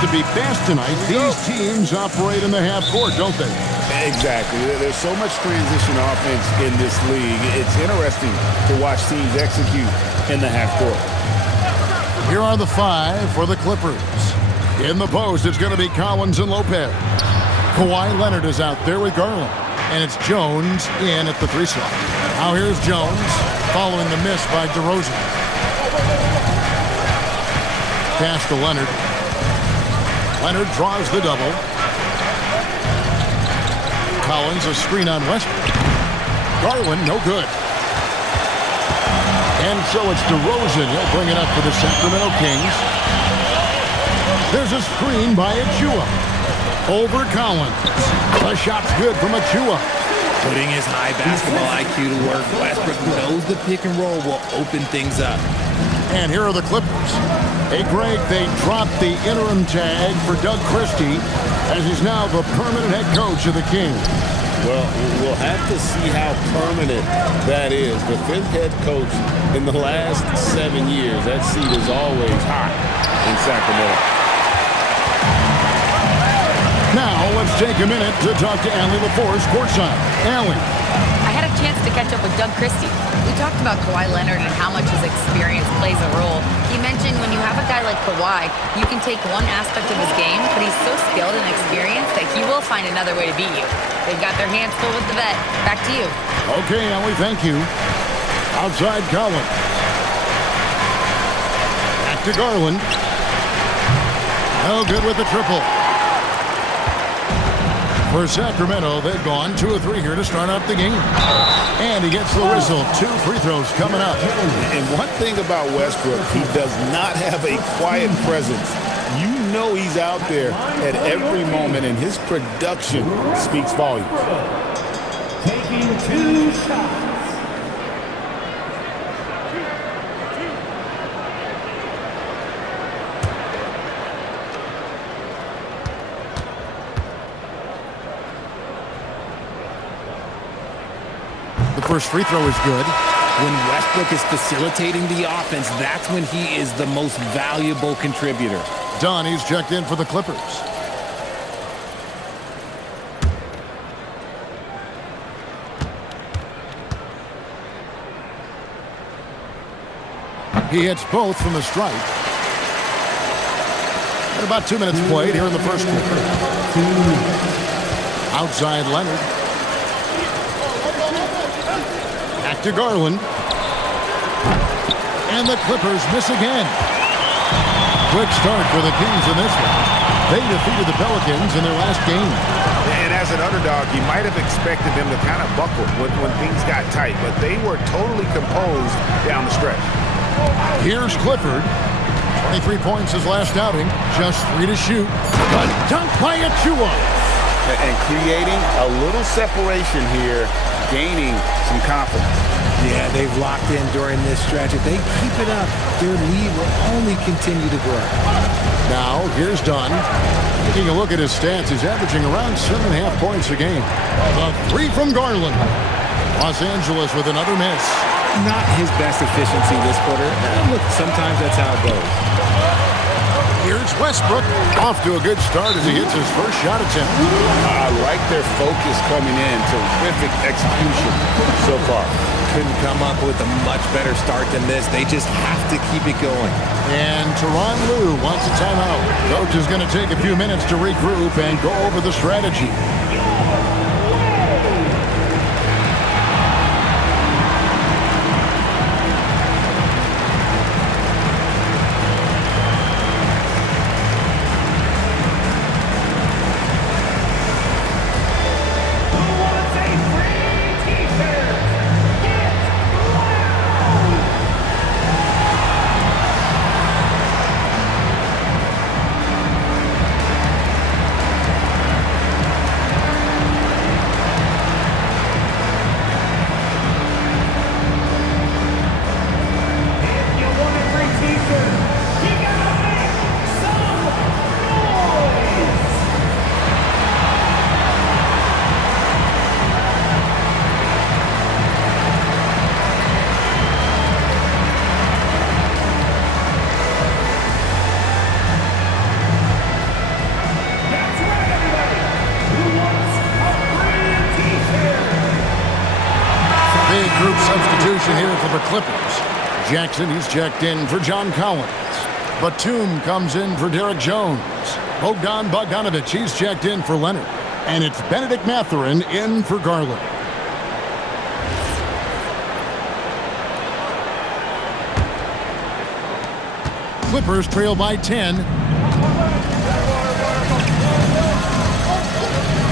to be fast tonight, these teams operate in the half court, don't they? Exactly. There's so much transition offense in this league. It's interesting to watch teams execute in the half court. Here are the 5 for the Clippers. In the post, it's going to be Collins and Lopez. Kawhi Leonard is out there with Garland. And it's Jones in at the 3 slot. Now here's Jones following the miss by DeRozan. Pass to Leonard. Leonard draws the double. Collins a screen on Westbrook. Garland no good. And so it's DeRozan. He'll bring it up for the Sacramento Kings. There's a screen by Achua. Over Collins. The shot's good from Achua. Putting his high basketball IQ to work, Westbrook knows the pick and roll will open things up. And here are the Clippers. Hey, Greg, they dropped the interim tag for Doug Christie as he's now the permanent head coach of the Kings. Well, we'll have to see how permanent that is. The 5th head coach in the last 7 years. That seat is always hot in Sacramento. Now, let's take a minute to talk to Allie LaForce courtside. Allie. I had a chance to catch up with Doug Christie. We talked about Kawhi Leonard and how much his experience plays a role. He mentioned when you have a guy like Kawhi, you can take one aspect of his game, but he's so skilled and experienced that he will find another way to beat you. They've got their hands full with the vet. Back to you. Okay, Allie, thank you. Outside Collins. Back to Garland. No good with the triple. For Sacramento, they've gone 2 of 3 here to start out the game. And he gets the whistle. 2 free throws coming up. And one thing about Westbrook, he does not have a quiet presence. You know he's out there at every moment, and his production speaks volumes. Taking 2 shots. The first free throw is good. When Westbrook is facilitating the offense, that's when he is the most valuable contributor. Donnie's checked in for the Clippers. He hits both from the stripe. And about 2 minutes played here in the first quarter. Outside Leonard. Back to Garland. And the Clippers miss again. Quick start for the Kings in this one. They defeated the Pelicans in their last game. And as an underdog, you might have expected them to kind of buckle when things got tight, but they were totally composed down the stretch. Here's Clifford. 23 points his last outing. Just 3 to shoot. A dunk by Achua. And creating a little separation here, gaining some confidence. Yeah, they've locked in during this stretch. If they keep it up, their lead will only continue to grow. Now, here's Dunn. Taking a look at his stats, he's averaging around 7.5 points a game. The 3 from Garland. Los Angeles with another miss. Not his best efficiency this quarter. Look, sometimes that's how it goes. Here's Westbrook. Off to a good start as he hits his first shot attempt. I like their focus coming in. Terrific execution so far. Couldn't come up with a much better start than this. They just have to keep it going. And Tyronn Lue wants a timeout. Coach is going to take a few minutes to regroup and go over the strategy. Jackson here for the Clippers. Jackson, he's checked in for John Collins. Batum comes in for Derek Jones. Bogdan Bogdanovic, he's checked in for Leonard. And it's Benedict Mathurin in for Garland. Clippers trail by 10.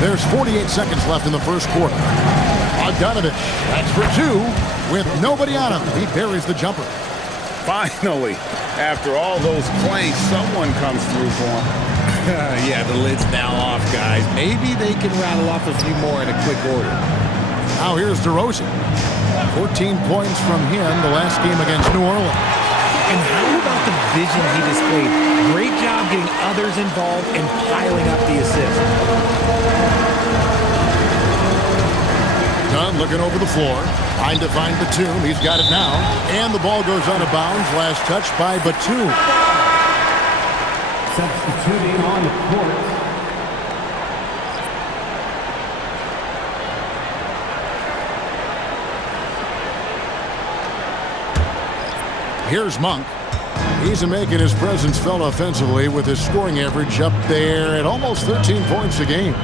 There's 48 seconds left in the first quarter. Bogdanovic, that's for two. With nobody on him, he buries the jumper. Finally, after all those plays, someone comes through for him. Yeah, the lid's now off, guys. Maybe they can rattle off a few more in a quick order. Now here's DeRozan. 14 points from him the last game against New Orleans. And how about the vision he displayed? Great job getting others involved and piling up the assist. Dunn looking over the floor. Trying to find Batum. He's got it now. And the ball goes out of bounds. Last touch by Batum. Substituting on the court. Here's Monk. He's making his presence felt offensively with his scoring average up there at almost 13 points a game.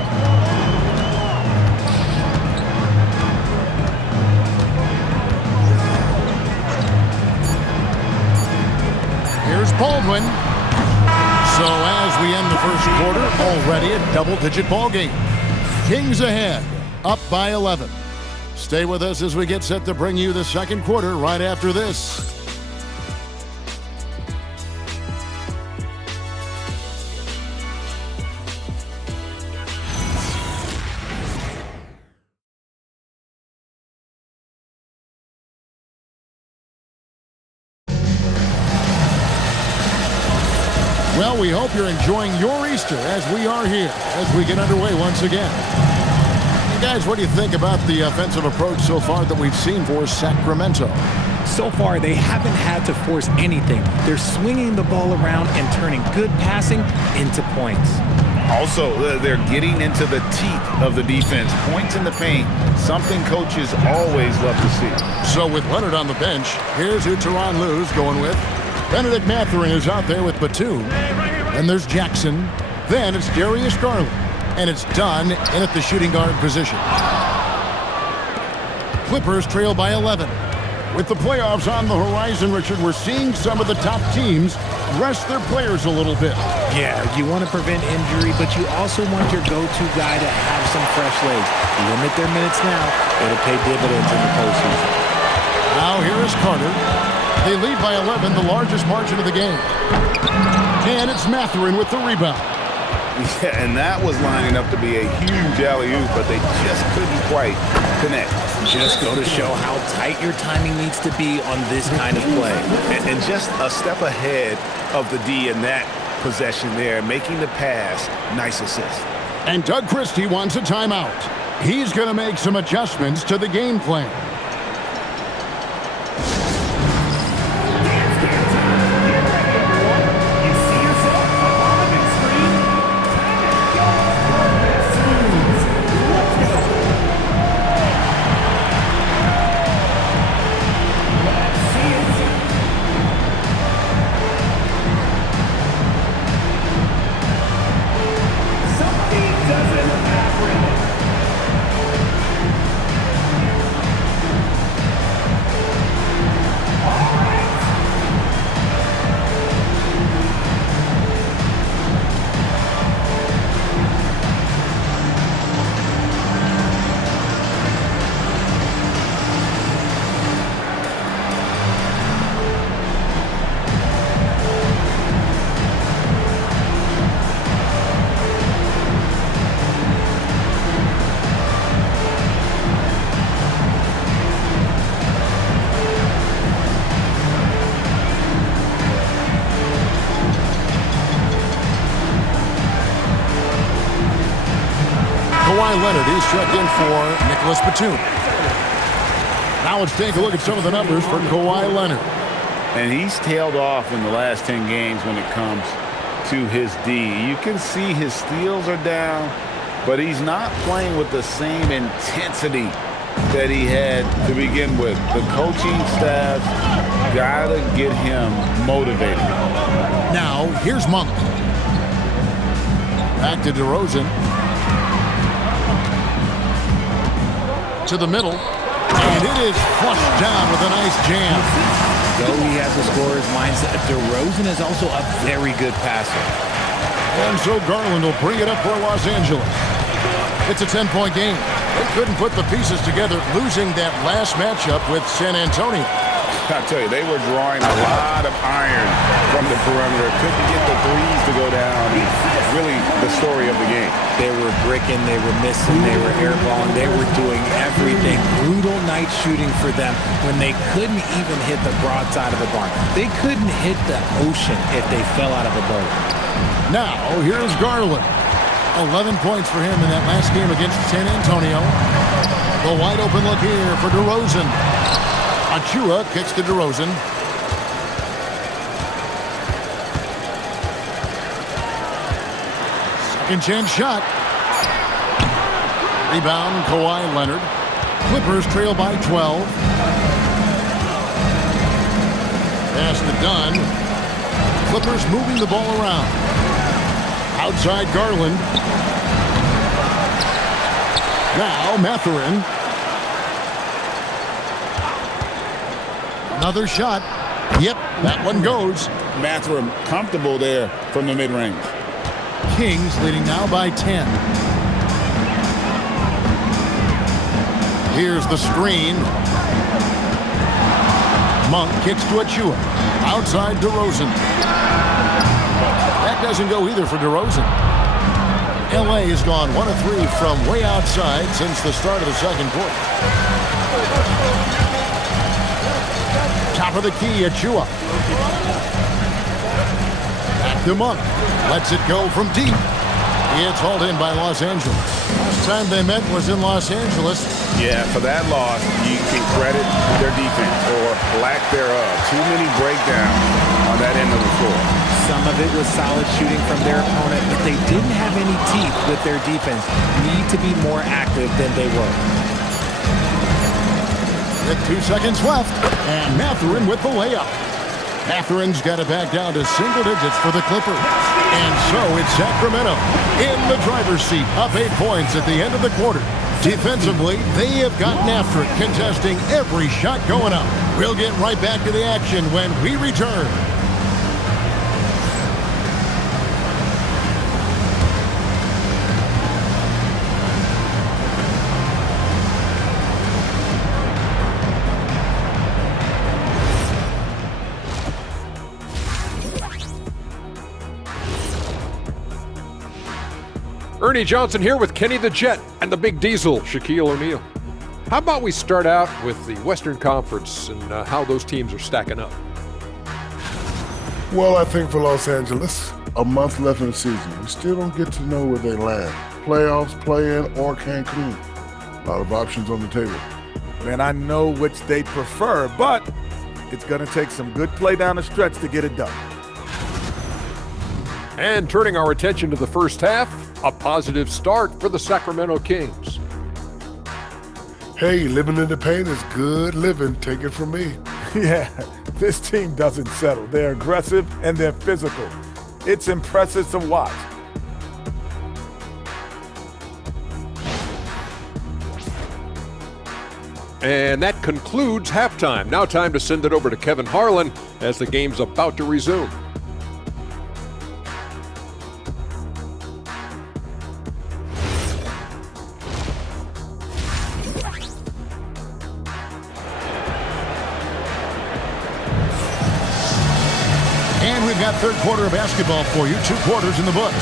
Here's Baldwin. So as we end the first quarter, already a double-digit ball game. Kings ahead, up by 11. Stay with us as we get set to bring you the second quarter right after this. Well, we hope you're enjoying your Easter as we are here, as we get underway once again. Hey guys, what do you think about the offensive approach so far that we've seen for Sacramento? So far, they haven't had to force anything. They're swinging the ball around and turning good passing into points. Also, they're getting into the teeth of the defense. Points in the paint, something coaches always love to see. So with Leonard on the bench, here's who Tyronn Lue's going with. Benedict Mathurin is out there with Batum. Then there's Jackson. Then it's Darius Garland. And it's Dunn in at the shooting guard position. Clippers trail by 11. With the playoffs on the horizon, Richard, we're seeing some of the top teams rest their players a little bit. Yeah, you want to prevent injury, but you also want your go-to guy to have some fresh legs. Limit their minutes now. It'll pay dividends in the postseason. Now here is Carter. They lead by 11, the largest margin of the game. And it's Mathurin with the rebound. Yeah, and that was lining up to be a huge alley-oop, but they just couldn't quite connect. Just go to show how tight your timing needs to be on this kind of play. And just a step ahead of the D in that possession there, making the pass. Nice assist. And Doug Christie wants a timeout. He's going to make some adjustments to the game plan. Kawhi Leonard, he's checked in for Nicholas Batum. Now let's take a look at some of the numbers for Kawhi Leonard. And he's tailed off in the last 10 games when it comes to his D. You can see his steals are down, but he's not playing with the same intensity that he had to begin with. The coaching staff got to get him motivated. Now, here's Monk. Back to DeRozan. To the middle. And it is flushed down with a nice jam. Though he has a scorer's mindset, DeRozan is also a very good passer. And so Garland will bring it up for Los Angeles. It's a 10-point game. They couldn't put the pieces together, losing that last matchup with San Antonio. I tell you, they were drawing a lot of iron from the perimeter. Couldn't get the threes to go down. Really the story of the game. They were bricking, they were missing, they were airballing, they were doing everything. Brutal night shooting for them when they couldn't even hit the broadside of the barn. They couldn't hit the ocean if they fell out of a boat. Now, here's Garland. 11 points for him in that last game against San Antonio. The wide open look here for DeRozan. Achua kicks to DeRozan. Second chance shot. Rebound, Kawhi Leonard. Clippers trail by 12. Pass to Dunn. Clippers moving the ball around. Outside Garland. Now Mathurin. Another shot. Yep, that one goes. Mathurin comfortable there from the mid-range. Kings leading now by 10. Here's the screen. Monk kicks to Achua. Outside DeRozan. That doesn't go either for DeRozan. LA has gone 1 of 3 from way outside since the start of the second quarter. Top of the key, Achua. Back to Monk. Lets it go from deep. It's hauled in by Los Angeles. Last time they met was in Los Angeles. Yeah, for that loss, you can credit their defense or lack thereof. Too many breakdowns on that end of the floor. Some of it was solid shooting from their opponent, but they didn't have any teeth with their defense. Need to be more active than they were. With 2 seconds left, and Mathurin with the layup. Mathurin's got it back down to single digits for the Clippers. And so it's Sacramento in the driver's seat, up 8 points at the end of the quarter. Defensively, they have gotten after it, contesting every shot going up. We'll get right back to the action when we return. Ernie Johnson here with Kenny the Jet and the Big Diesel, Shaquille O'Neal. How about we start out with the Western Conference and how those teams are stacking up? Well, I think for Los Angeles, a month left in the season. We still don't get to know where they land. Playoffs, play-in, or Cancun. A lot of options on the table. Man, I know which they prefer, but it's going to take some good play down the stretch to get it done. And turning our attention to the first half, a positive start for the Sacramento Kings. Hey, living in the paint is good living. Take it from me. Yeah, this team doesn't settle. They're aggressive and they're physical. It's impressive to watch. And that concludes halftime. Now time to send it over to Kevin Harlan as the game's about to resume. And we've got third quarter of basketball for you. 2 quarters in the books.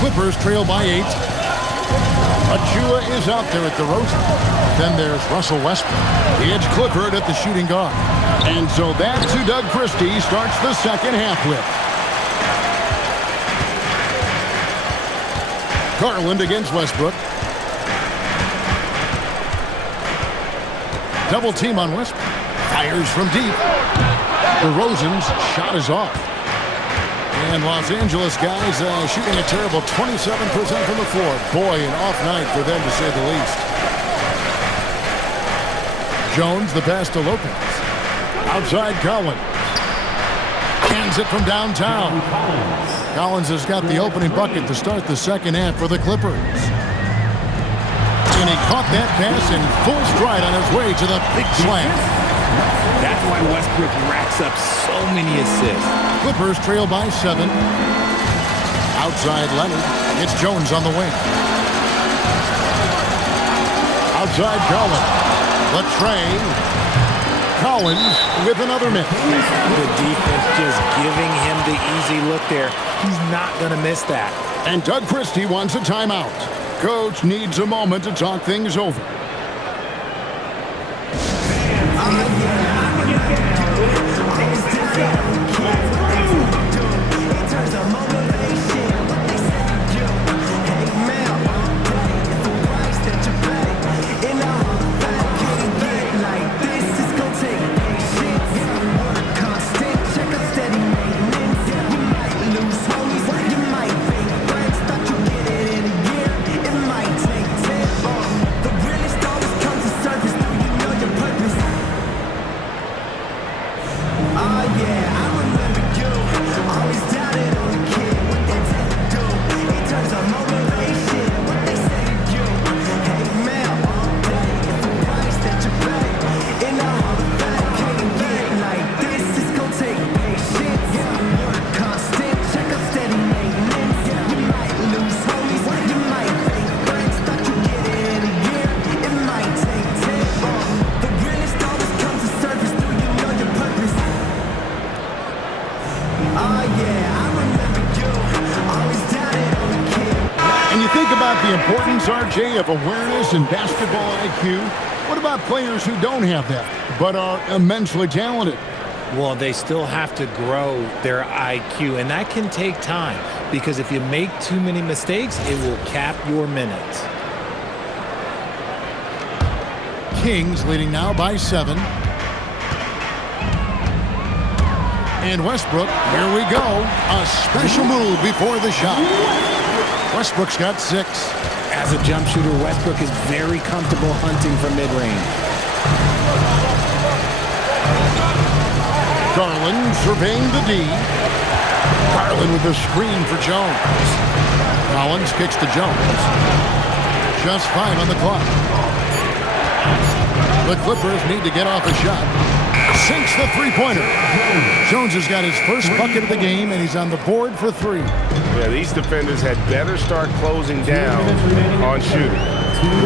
Clippers trail by 8. Achua is out there at DeRozan. Then there's Russell Westbrook. It's Clifford at the shooting guard. And so that's who Doug Christie starts the second half with. Garland against Westbrook. Double team on Westbrook. Fires from deep. DeRozan's shot is off. And Los Angeles guys shooting a terrible 27% from the floor. Boy, an off night for them to say the least. Jones, the pass to Lopez. Outside Collins. Hands it from downtown. Collins has got the opening bucket to start the second half for the Clippers. And he caught that pass in full stride on his way to the big slam. That's why Westbrook racks up so many assists. Clippers trail by 7. Outside Leonard. It's Jones on the wing. Outside Collins. Latrey. Collins with another miss. The defense just giving him the easy look there. He's not going to miss that. And Doug Christie wants a timeout. Coach needs a moment to talk things over. The importance, RJ, of awareness and basketball IQ. What about players who don't have that, but are immensely talented? Well, they still have to grow their IQ, and that can take time because if you make too many mistakes, it will cap your minutes. Kings leading now by 7. And Westbrook, here we go. A special move before the shot. Westbrook's got 6. As a jump shooter, Westbrook is very comfortable hunting from mid-range. Garland surveying the D. Garland with a screen for Jones. Collins kicks to Jones. Just 5 on the clock. The Clippers need to get off a shot. Sinks the three-pointer. Jones has got his first bucket of the game, and he's on the board for 3. Yeah, these defenders had better start closing down on shooting.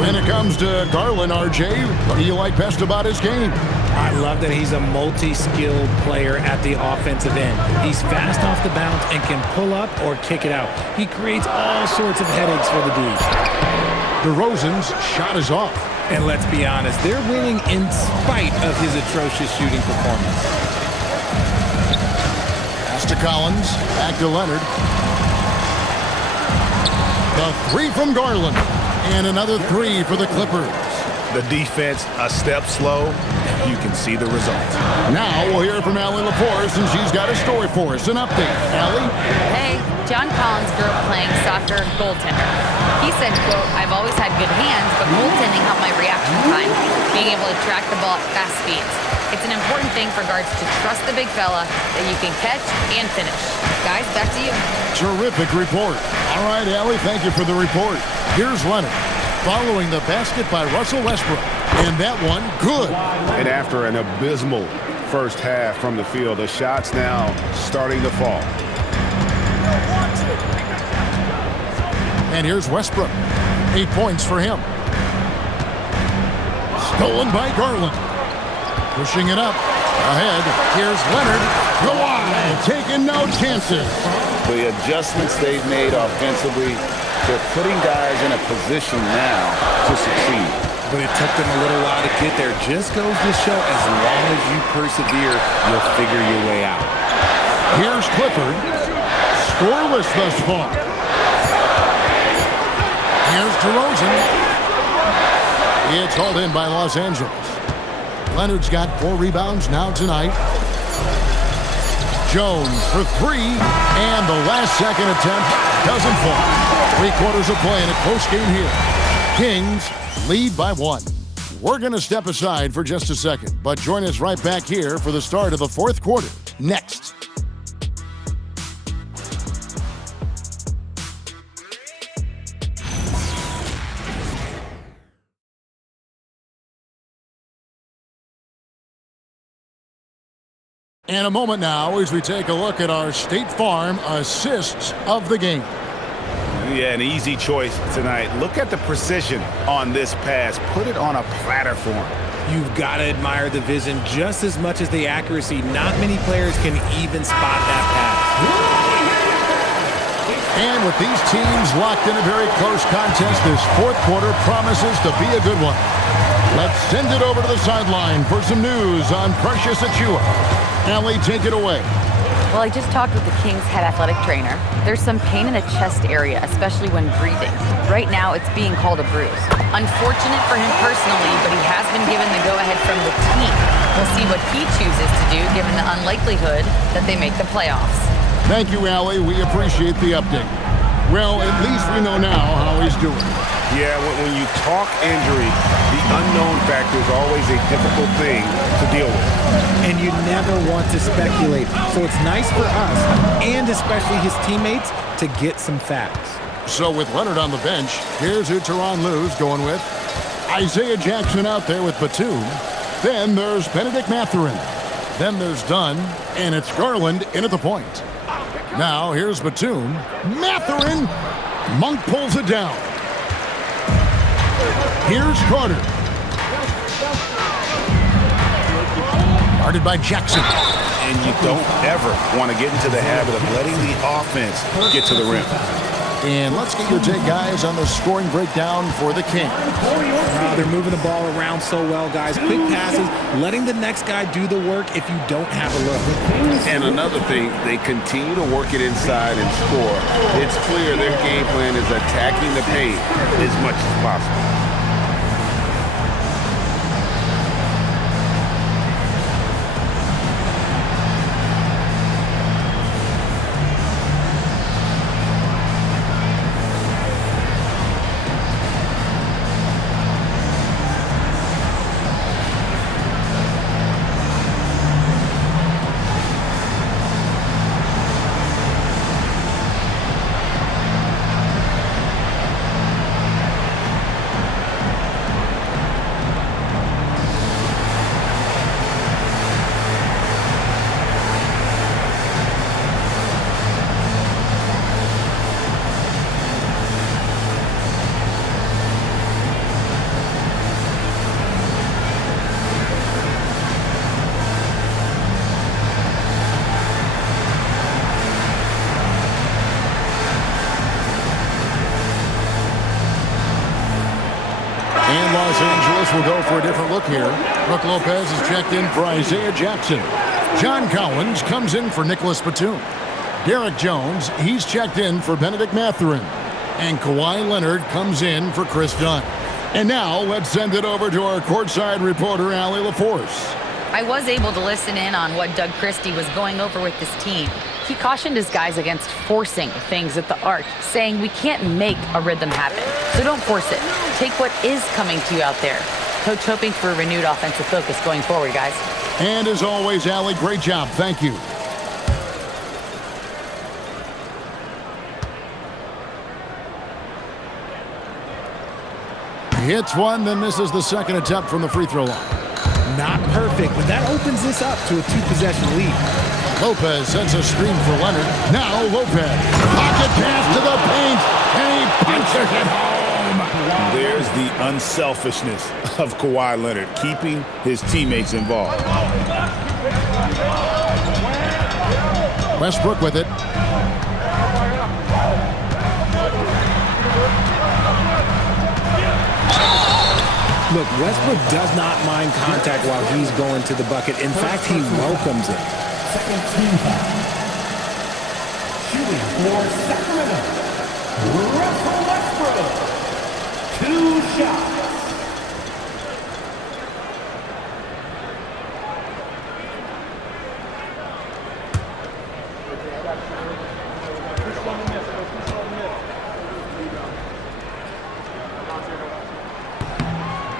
When it comes to Garland, RJ, what do you like best about his game? I love that he's a multi-skilled player at the offensive end. He's fast off the bounce and can pull up or kick it out. He creates all sorts of headaches for the D. DeRozan's shot is off. And let's be honest, they're winning in spite of his atrocious shooting performance. Pass to Collins, back to Leonard. The 3 from Garland, and another 3 for the Clippers. The defense a step slow, and you can see the results. Now we'll hear from Allie LaForce, and she's got a story for us. An update. Allie? Hey, John Collins grew up playing soccer goaltender. He said, quote, "I've always had good hands, but goaltending helped my reaction time, being able to track the ball at fast speeds. It's an important thing for guards to trust the big fella that you can catch and finish." Guys, back to you. Terrific report. All right, Allie, thank you for the report. Here's Leonard, following the basket by Russell Westbrook. And that one, good. And after an abysmal first half from the field, the shot's now starting to fall. And here's Westbrook. 8 points for him. Stolen by Garland. Pushing it up. Ahead. Here's Leonard. Kawhi taking no chances. The adjustments they've made offensively, they're putting guys in a position now to succeed. But it took them a little while to get there. Just goes to show as long as you persevere, you'll figure your way out. Here's Clifford. Scoreless thus far. Here's DeRozan. It's hauled in by Los Angeles. Leonard's got 4 rebounds now tonight. Jones for 3, and the last second attempt doesn't fall. 3 quarters of play in a close game here. Kings lead by 1. We're going to step aside for just a second, but join us right back here for the start of the 4th quarter next. In a moment now as we take a look at our State Farm assists of the game. Yeah, an easy choice tonight. Look at the precision on this pass. Put it on a platter for him. You've got to admire the vision just as much as the accuracy. Not many players can even spot that pass. And with these teams locked in a very close contest, this 4th quarter promises to be a good one. Let's send it over to the sideline for some news on Precious Achiuwa. Allie, take it away. Well, I just talked with the Kings head athletic trainer. There's some pain in the chest area, especially when breathing. Right now, it's being called a bruise. Unfortunate for him personally, but he has been given the go-ahead from the team. We'll see what he chooses to do, given the unlikelihood that they make the playoffs. Thank you, Allie. We appreciate the update. Well, at least we know now how he's doing. Yeah, when you talk injury, the unknown factor is always a difficult thing to deal with. And you never want to speculate. So it's nice for us, and especially his teammates, to get some facts. So with Leonard on the bench, here's who Tyronn Lue's going with. Isaiah Jackson out there with Batum. Then there's Benedict Mathurin. Then there's Dunn, and it's Garland in at the point. Now here's Batum. Mathurin! Monk pulls it down. Here's Carter. Guarded by Jackson. And you don't ever want to get into the habit of letting the offense get to the rim. And let's get your take, guys, on the scoring breakdown for the Kings. They're moving the ball around so well, guys. Quick passes, letting the next guy do the work if you don't have a look. And another thing, they continue to work it inside and score. It's clear their game plan is attacking the paint as much as possible. And Los Angeles will go for a different look here. Brook Lopez is checked in for Isaiah Jackson. John Collins comes in for Nicholas Batum. Derek Jones, he's checked in for Benedict Mathurin. And Kawhi Leonard comes in for Chris Dunn. And now let's send it over to our courtside reporter, Allie LaForce. I was able to listen in on what Doug Christie was going over with this team. He cautioned his guys against forcing things at the arc, saying we can't make a rhythm happen, so don't force it. Take what is coming to you out there. Coach hoping for a renewed offensive focus going forward, guys. And as always, Allie, great job. Thank you. Hits one, then misses the second attempt from the free throw line. Not perfect, but that opens this up to a 2-possession lead. Lopez sets a screen for Leonard. Now Lopez. Pocket pass to the paint, and he punches it home. There's the unselfishness of Kawhi Leonard, keeping his teammates involved. Westbrook with it. Look, Westbrook does not mind contact while he's going to the bucket. In fact, he welcomes it. Second team foul. Shooting for Sacramento, Russell Westbrook. 2 shots.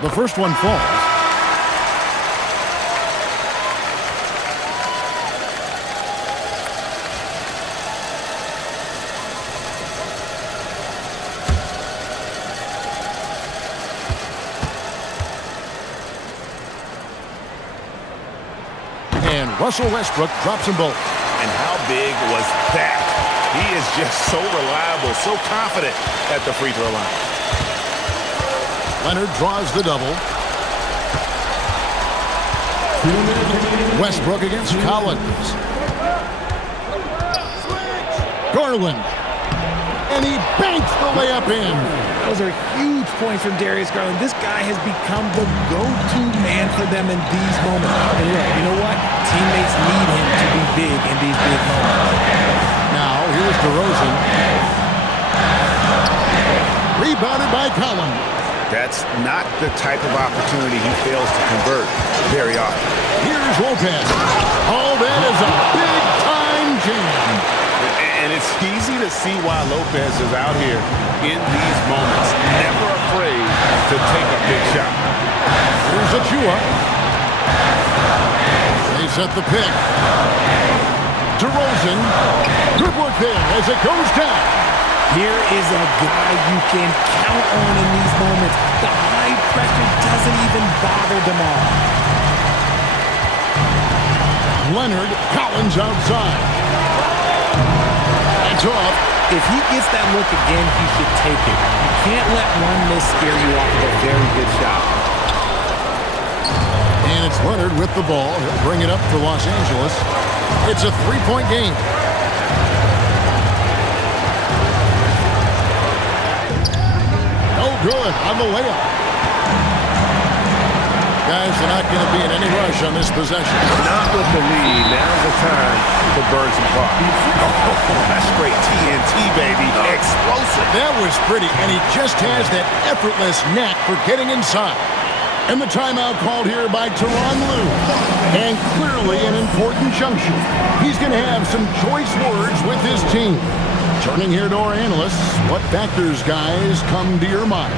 The first one falls. And Russell Westbrook drops them both. And how big was that? He is just so reliable, so confident at the free throw line. Leonard draws the double. Westbrook against Collins. Garland. And he banks the layup in. Those are huge points from Darius Garland. This guy has become the go-to man for them in these moments. And look, you know what? Teammates need him to be big in these big moments. Now, here's DeRozan. Rebounded by Collins. That's not the type of opportunity he fails to convert very often. Here's Lopez. Oh, that is a big-time jam. And it's easy to see why Lopez is out here in these moments, never afraid to take a big shot. Here's Achua. They set the pick. DeRozan. Good work there as it goes down. Here is a guy you can count on in these moments. The high pressure doesn't even bother DeMar. Leonard, Collins outside. That's off. If he gets that look again, he should take it. You can't let one miss scare you off of a very good shot. And it's Leonard with the ball. He'll bring it up for Los Angeles. It's a three-point game. Good on the layup. Guys are not going to be in any rush on this possession. Not with the lead. Now's the time to burn some clock. Oh, that's great TNT, baby. Explosive. That was pretty, and he just has that effortless knack for getting inside. And the timeout called here by Tyronn Lue. And clearly an important junction. He's going to have some choice words with his team. Turning here to our analysts, what factors, guys, come to your mind?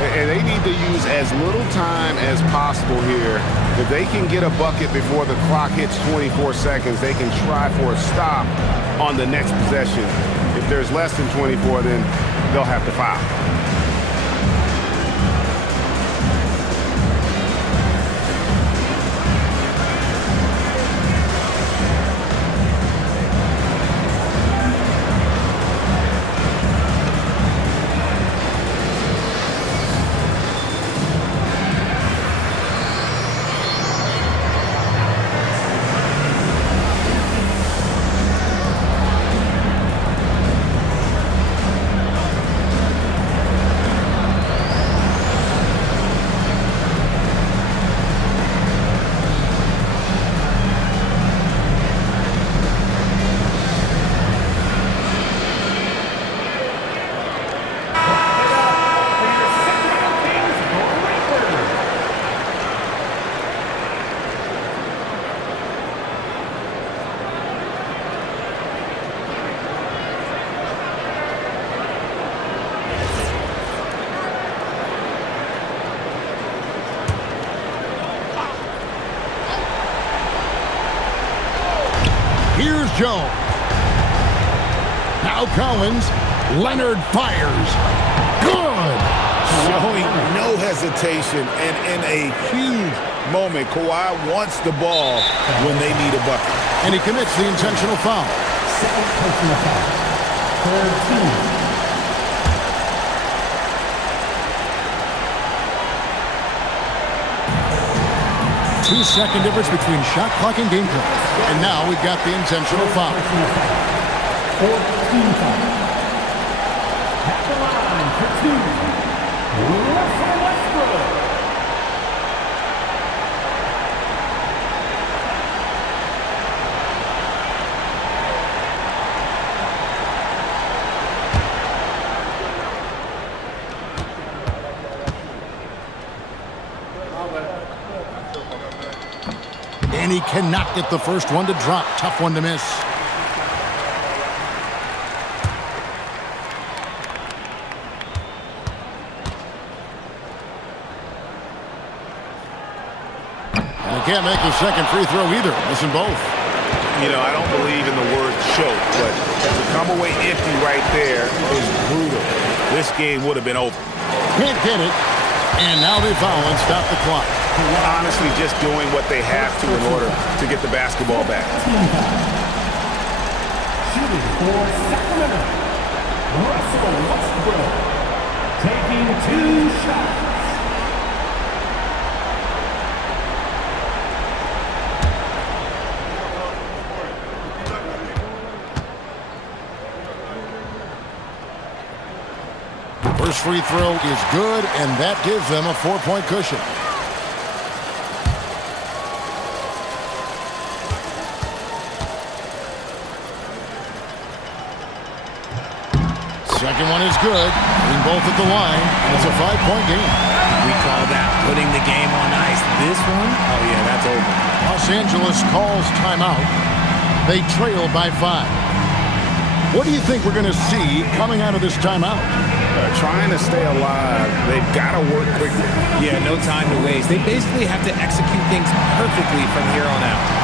And they need to use as little time as possible here. If they can get a bucket before the clock hits 24 seconds, they can try for a stop on the next possession. If there's less than 24, then they'll have to foul. Here's Jones. Now Collins. Leonard fires. Good. Showing no hesitation, and in a huge moment, Kawhi wants the ball when they need a bucket. And he commits the intentional foul. Second personal foul. Third team. 2-second difference between shot clock and game clock. And now we've got the intentional foul. Fourth team foul. At the line for two. Russell Westbrook. And he cannot get the first one to drop. Tough one to miss. And he can't make the second free throw either. Missing both. You know, I don't believe in the word choke, but to come away empty right there is brutal. This game would have been over. Can't get it. And now they foul and stop the clock. Honestly, just doing what they have to in order to get the basketball back. Shooting for Sacramento, Russell Westbrook, taking 2 shots. First free throw is good, and that gives them a 4-point cushion. Second one is good. Putting both at the line, and it's a 5-point game. We call that putting the game on ice. This one, oh yeah, that's over. Los Angeles calls timeout. They trail by 5. What do you think we're going to see coming out of this timeout? Trying to stay alive. They've got to work quickly. Yeah, no time to waste. They basically have to execute things perfectly from here on out.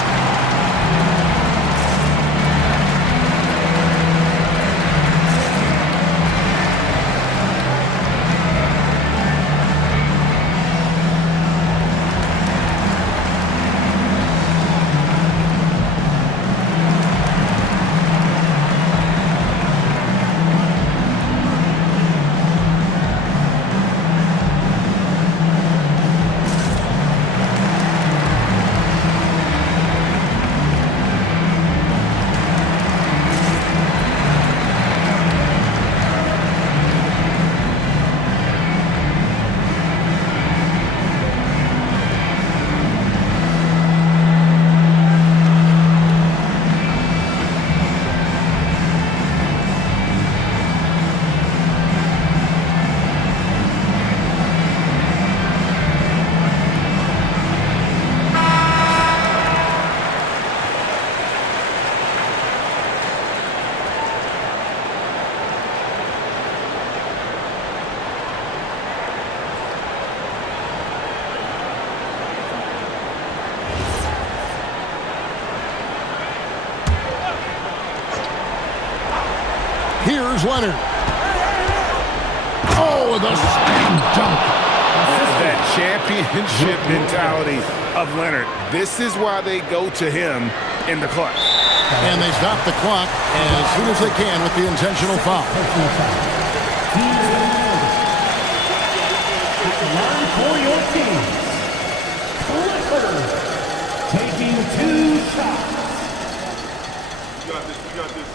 Here's Leonard. Oh, the slam dunk. That championship mentality of Leonard. This is why they go to him in the clutch. And they stop the clock as soon as they can with the intentional foul. Line for your team. Clippers taking 2 shots. You got this. You got this.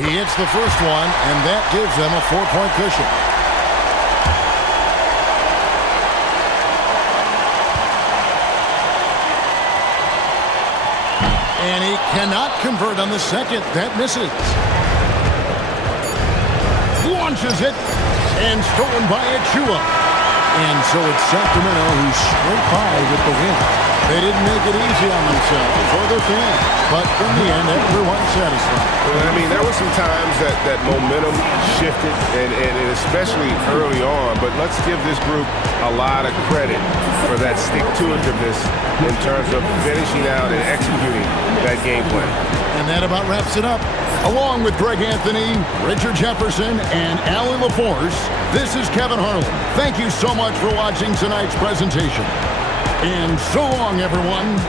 He hits the first one, and that gives them a 4-point cushion. And he cannot convert on the second. That misses. Launches it, and stolen by Achua. And so it's Sacramento who scraped by with the win. They didn't make it easy on themselves or their fans, but in the end, everyone's satisfied. Well, I mean, there were some times that momentum shifted, and especially early on, but let's give this group a lot of credit for that stick-to-itiveness in terms of finishing out and executing that game plan. And that about wraps it up. Along with Greg Anthony, Richard Jefferson, and Allie LaForce, this is Kevin Harlan. Thank you so much for watching tonight's presentation. And so long, everyone.